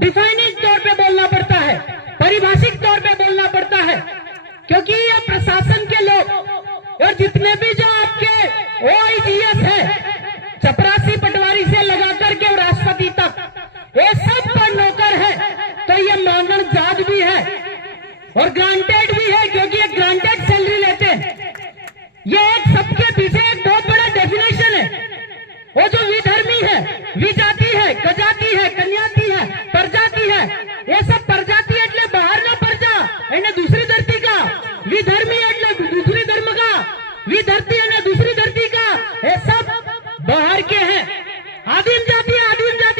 Defining तौर पे बोलना पड़ता है, परिभाषिक तौर पे बोलना पड़ता है, क्योंकि ये प्रशासन के लोग और जितने भी जो आपके OIGS है, चपरासी पटवारी से लगाकर के राष्ट्रपति तक, ये सब पर नौकर है। तो ये मानन जात भी है और ग्रांटेड भी है, क्योंकि ये ग्रांटेड सैलरी लेते हैं। ये एक सबके पीछे एक बहुत बड़ा डेफिनेशन है। वो जो विधर्मी है, विजाति है, गजाति है, कन्याति है, प्रजाति है, ये सब प्रजाति એટલે બહાર ના પ્રજા એને दूसरी धरती का, विधर्मी એટલે दूसरी धर्म का, विधरती અને दूसरी धरती का, ये सब बाहर के हैं। आदिम जाति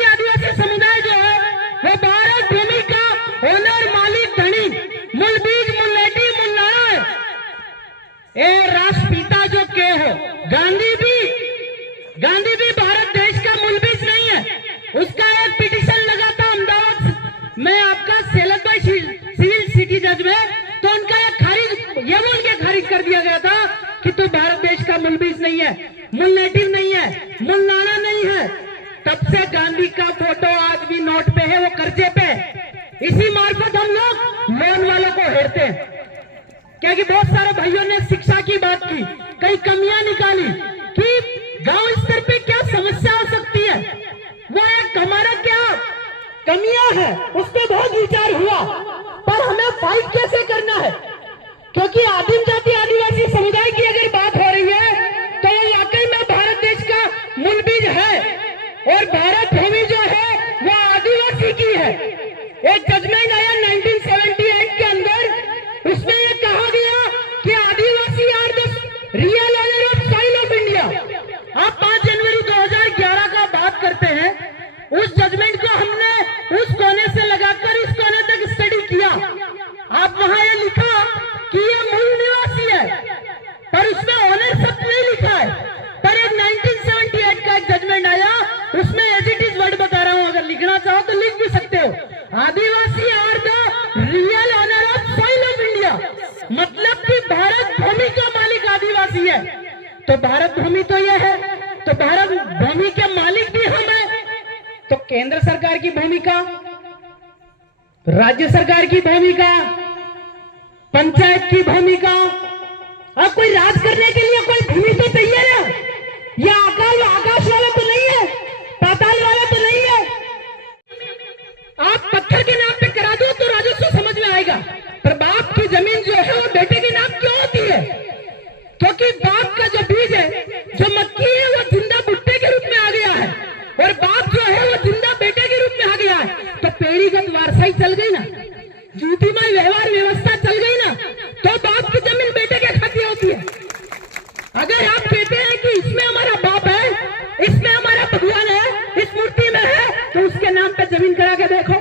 आदिवासी समुदाय जो है वो भारत भूमि का ओनर, मालिक, धनी, मूल बीज, मूल नेटिव, मूल नारायण, ये राष्ट्रपिता जो के हो गांधी भी भारत देश का मूल बीज नहीं है। उसका एक पिटीशन लगा था अहमदाबाद में आपका सेलत भाई सिविल सिटी जज में, तो उनका ये बोल के खारिज कर दिया गया था कि तो भारत देश का मूल बीज नहीं है, मूल नेटिव नहीं है, मूल नाना नहीं है। तब से गांधी का फोटो आज भी नोट पे है, वो कर्जे पे। इसी मार्फत हम लोग लोन वालों को हेरते हैं, क्योंकि बहुत सारे भाइयों ने शिक्षा की बात की, कई कमियां निकाली कि गांव स्तर पे क्या समस्या हो सकती है, वो एक हमारा क्या कमियां है, उस पर बहुत विचार हुआ। पर हमें फाइट कैसे करना है, क्योंकि आदिम जाति आदिवासी समुदाय की अगर बात हो रही है तो ये वाकई में भारत देश का मूल बीज है और भारत भूमि जो है वो आदिवासी की है। एक जजमेंट आया 1978 के अंदर, उसमें ये कहा गया कि Adivasi are the real owner of soil of India. आप 5 जनवरी 2011 का बात करते हैं, उस जजमेंट को हमने उस कोने से लगाकर इस कोने तक स्टडी किया। आप वहां ये लिखा कि ये मूल निवासी है, पर उसमें ओनरशिप नहीं लिखा है। पर एक 1978 का एक जजमेंट आया, उसमें एज इट इज वर्ड बता रहा हूं, अगर लिखना चाहो तो लिख भी सकते हो। Adivasi are the real owner of soil of India, मतलब कि भारत भूमि का मालिक आदिवासी है। तो भारत भूमि तो यह है, तो भारत भूमि के मालिक भी हम हैं। तो केंद्र सरकार की भूमिका, राज्य सरकार की भूमिका, पंचायत की भूमिका, अब कोई राज करने के लिए कोई भूमि तो चाहिए ना। यह आकाश वाला तो नहीं है, पाताल वाला तो नहीं है। आप पत्थर के नाम पे करा दो तो राजस्व समझ में आएगा, पर बाप की जमीन जो है वो बेटे के नाम क्यों होती है? क्योंकि बाप का जो बीज है, जो मक्की है, वो जिंदा भुट्टे के रूप में आ गया है और बाप जो है वो जिंदा बेटे के रूप में आ गया है। तो पेढ़ीगत वारसाई चल गई ना, जूठीमय व्यवहार व्यवस्था चल गई ना, तो बाप की जमीन बेटे के खाते होती है। अगर आप कहते हैं कि इसमें हमारा बाप है, इसमें हमारा भगवान है, इस मूर्ति में है, तो उसके नाम पे जमीन करा के देखो।